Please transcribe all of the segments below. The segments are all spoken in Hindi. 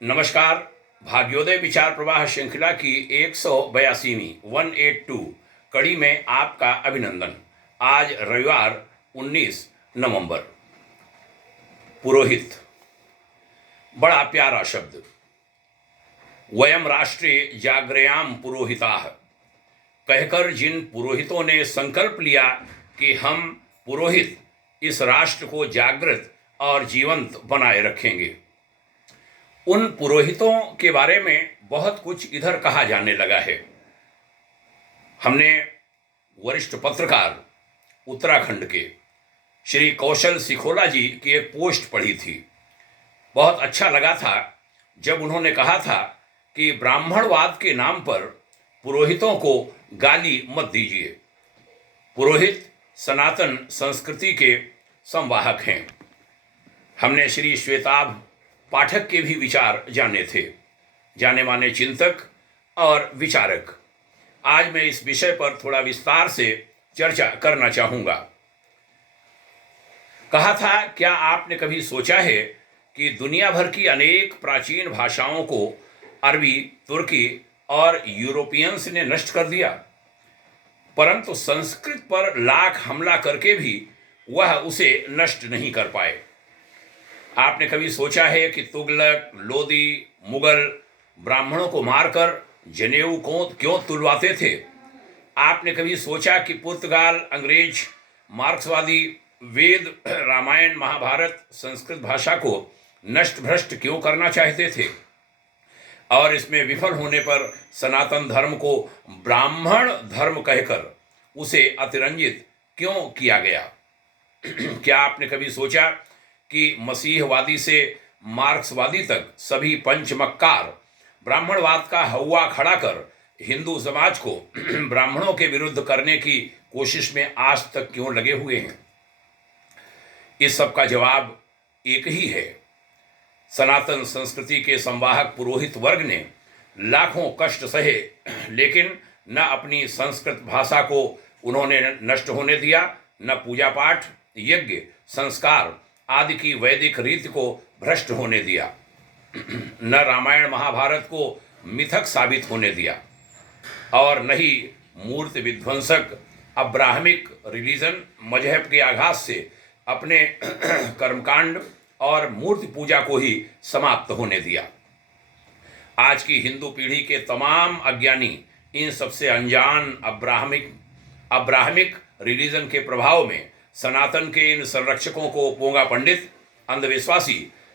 नमस्कार। भाग्योदय विचार प्रवाह श्रृंखला की 182वीं 182 कड़ी में आपका अभिनंदन। आज रविवार 19 नवंबर। पुरोहित, बड़ा प्यारा शब्द। वयम राष्ट्रे जागृयाम पुरोहिताः कहकर जिन पुरोहितों ने संकल्प लिया कि हम पुरोहित इस राष्ट्र को जागृत और जीवंत बनाए रखेंगे, उन पुरोहितों के बारे में बहुत कुछ इधर कहा जाने लगा है। हमने वरिष्ठ पत्रकार उत्तराखंड के श्री कौशल सिखोला जी की एक पोस्ट पढ़ी थी। बहुत अच्छा लगा था जब उन्होंने कहा था कि ब्राह्मणवाद के नाम पर पुरोहितों को गाली मत दीजिए। पुरोहित सनातन संस्कृति के संवाहक हैं। हमने श्री श्वेताभ पाठक के भी विचार जाने थे, जाने माने चिंतक और विचारक। आज मैं इस विषय पर थोड़ा विस्तार से चर्चा करना चाहूंगा। कहा था, क्या आपने कभी सोचा है कि दुनिया भर की अनेक प्राचीन भाषाओं को अरबी, तुर्की और यूरोपियंस ने नष्ट कर दिया, परंतु संस्कृत पर लाख हमला करके भी वह उसे नष्ट नहीं कर पाए। आपने कभी सोचा है कि तुगलक, लोदी, मुगल ब्राह्मणों को मारकर जनेऊ को क्यों तुलवाते थे? आपने कभी सोचा कि पुर्तगाल, अंग्रेज, मार्क्सवादी वेद, रामायण, महाभारत, संस्कृत भाषा को नष्ट भ्रष्ट क्यों करना चाहते थे? और इसमें विफल होने पर सनातन धर्म को ब्राह्मण धर्म कहकर उसे अतिरंजित क्यों किया गया? क्या आपने कभी सोचा कि मसीहवादी से मार्क्सवादी तक सभी पंचमक्कार ब्राह्मणवाद का हौवा खड़ा कर हिंदू समाज को ब्राह्मणों के विरुद्ध करने की कोशिश में आज तक क्यों लगे हुए हैं? इस सब का जवाब एक ही है। सनातन संस्कृति के संवाहक पुरोहित वर्ग ने लाखों कष्ट सहे, लेकिन न अपनी संस्कृत भाषा को उन्होंने नष्ट होने दिया, न पूजा पाठ, यज्ञ, संस्कार आदि की वैदिक रीति को भ्रष्ट होने दिया, न रामायण महाभारत को मिथक साबित होने दिया, और न ही मूर्ति विध्वंसक अब्राहमिक रिलीजन मजहब के आघात से अपने कर्मकांड और मूर्ति पूजा को ही समाप्त होने दिया। आज की हिंदू पीढ़ी के तमाम अज्ञानी इन सबसे अनजान अब्राहमिक रिलीजन के प्रभाव में सनातन के इन संरक्षकों को पोंगा पंडित, अंधविश्वासी,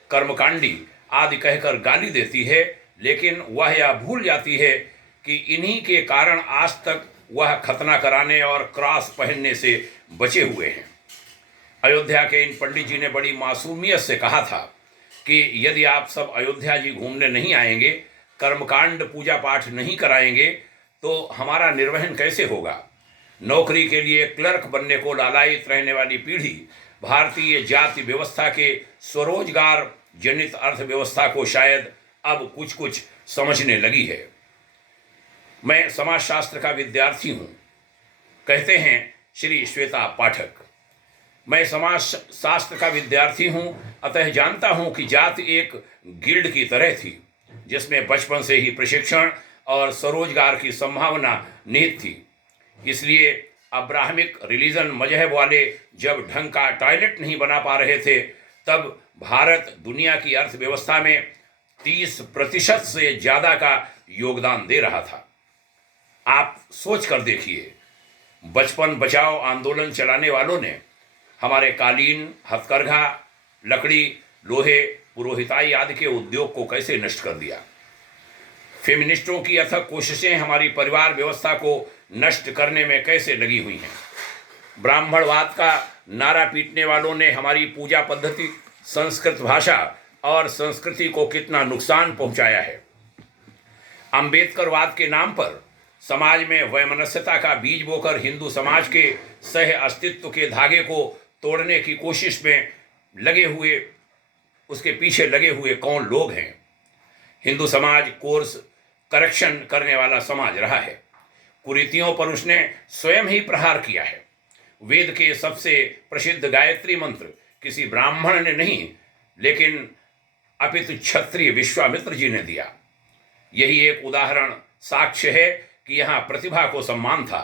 कर्मकांडी आदि कहकर गाली देती है, लेकिन वह यह भूल जाती है कि इन्हीं के कारण आज तक वह खतना कराने और क्रॉस पहनने से बचे हुए हैं। अयोध्या के इन पंडित जी ने बड़ी मासूमियत से कहा था कि यदि आप सब अयोध्या जी घूमने नहीं आएंगे, कर्मकांड पूजा पाठ नहीं कराएंगे, तो हमारा निर्वहन कैसे होगा? नौकरी के लिए क्लर्क बनने को लालायित रहने वाली पीढ़ी भारतीय जाति व्यवस्था के स्वरोजगार जनित अर्थव्यवस्था को शायद अब कुछ कुछ समझने लगी है। मैं समाजशास्त्र का विद्यार्थी हूँ, कहते हैं श्री श्वेता पाठक। मैं समाजशास्त्र का विद्यार्थी हूँ, अतः जानता हूँ कि जाति एक गिल्ड की तरह थी, जिसमें बचपन से ही प्रशिक्षण और स्वरोजगार की संभावना निहित थी। इसलिए अब्राहमिक रिलीजन मजहब वाले जब ढंग का टॉयलेट नहीं बना पा रहे थे, तब भारत दुनिया की अर्थव्यवस्था में 30% से ज़्यादा का योगदान दे रहा था। आप सोच कर देखिए, बचपन बचाओ आंदोलन चलाने वालों ने हमारे कालीन, हथकरघा, लकड़ी, लोहे, पुरोहिताई आदि के उद्योग को कैसे नष्ट कर दिया। फेमिनिस्टों की अथक कोशिशें हमारी परिवार व्यवस्था को नष्ट करने में कैसे लगी हुई हैं। ब्राह्मणवाद का नारा पीटने वालों ने हमारी पूजा पद्धति, संस्कृत भाषा और संस्कृति को कितना नुकसान पहुंचाया है। अंबेडकरवाद के नाम पर समाज में वैमनस्यता का बीज बोकर हिंदू समाज के सह अस्तित्व के धागे को तोड़ने की कोशिश में लगे हुए, उसके पीछे लगे हुए कौन लोग हैं? हिंदू समाज कोर्स करेक्शन करने वाला समाज रहा है। कुरीतियों पर उसने स्वयं ही प्रहार किया है। वेद के सबसे प्रसिद्ध गायत्री मंत्र किसी ब्राह्मण ने नहीं, लेकिन अपितु क्षत्रिय विश्वामित्र जी ने दिया। यही एक उदाहरण साक्ष्य है कि यहाँ प्रतिभा को सम्मान था,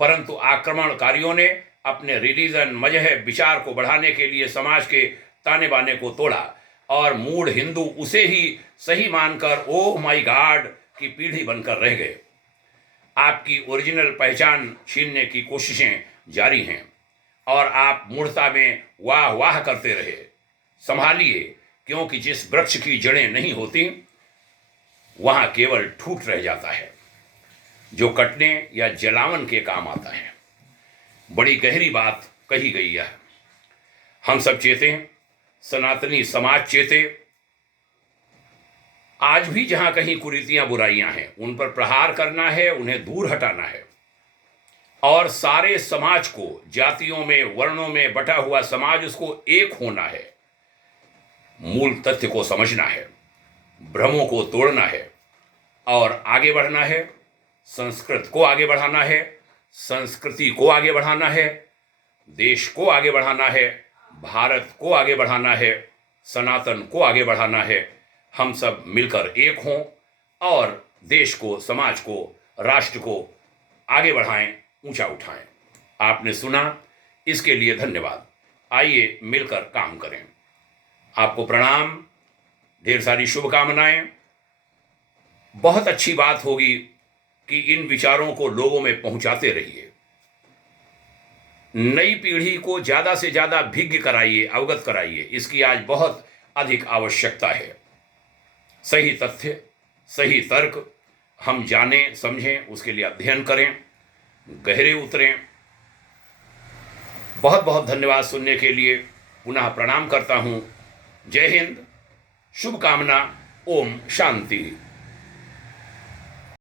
परंतु आक्रमणकारियों ने अपने रिलीजन मजहब विचार को बढ़ाने के लिए समाज के ताने बाने को तोड़ा और मूढ़ हिंदू उसे ही सही मानकर ओह माय गॉड की पीढ़ी बनकर रह गए। आपकी ओरिजिनल पहचान छीनने की कोशिशें जारी हैं और आप मूढ़ता में वाह वाह करते रहे। संभालिए, क्योंकि जिस वृक्ष की जड़ें नहीं होती वहां केवल ठूठ रह जाता है जो कटने या जलावन के काम आता है। बड़ी गहरी बात कही गई है। हम सब चेते, सनातनी समाज चेते। आज भी जहां कहीं कुरीतियां बुराइयां हैं उन पर प्रहार करना है, उन्हें दूर हटाना है और सारे समाज को, जातियों में वर्णों में बटा हुआ समाज, उसको एक होना है। मूल तथ्य को समझना है, भ्रमों को तोड़ना है और आगे बढ़ना है। संस्कृत को आगे बढ़ाना है, संस्कृति को आगे बढ़ाना है, देश को आगे बढ़ाना है, भारत को आगे बढ़ाना है, सनातन को आगे बढ़ाना है। हम सब मिलकर एक हों और देश को, समाज को, राष्ट्र को आगे बढ़ाएं, ऊंचा उठाएं। आपने सुना, इसके लिए धन्यवाद। आइए मिलकर काम करें। आपको प्रणाम, ढेर सारी शुभकामनाएं। बहुत अच्छी बात होगी कि इन विचारों को लोगों में पहुंचाते रहिए। नई पीढ़ी को ज़्यादा से ज़्यादा भिज्ञ कराइए, अवगत कराइए। इसकी आज बहुत अधिक आवश्यकता है। सही तथ्य, सही तर्क हम जानें, समझें, उसके लिए अध्ययन करें, गहरे उतरें। बहुत बहुत धन्यवाद सुनने के लिए। पुनः प्रणाम करता हूँ। जय हिंद, शुभकामना। ओम शांति।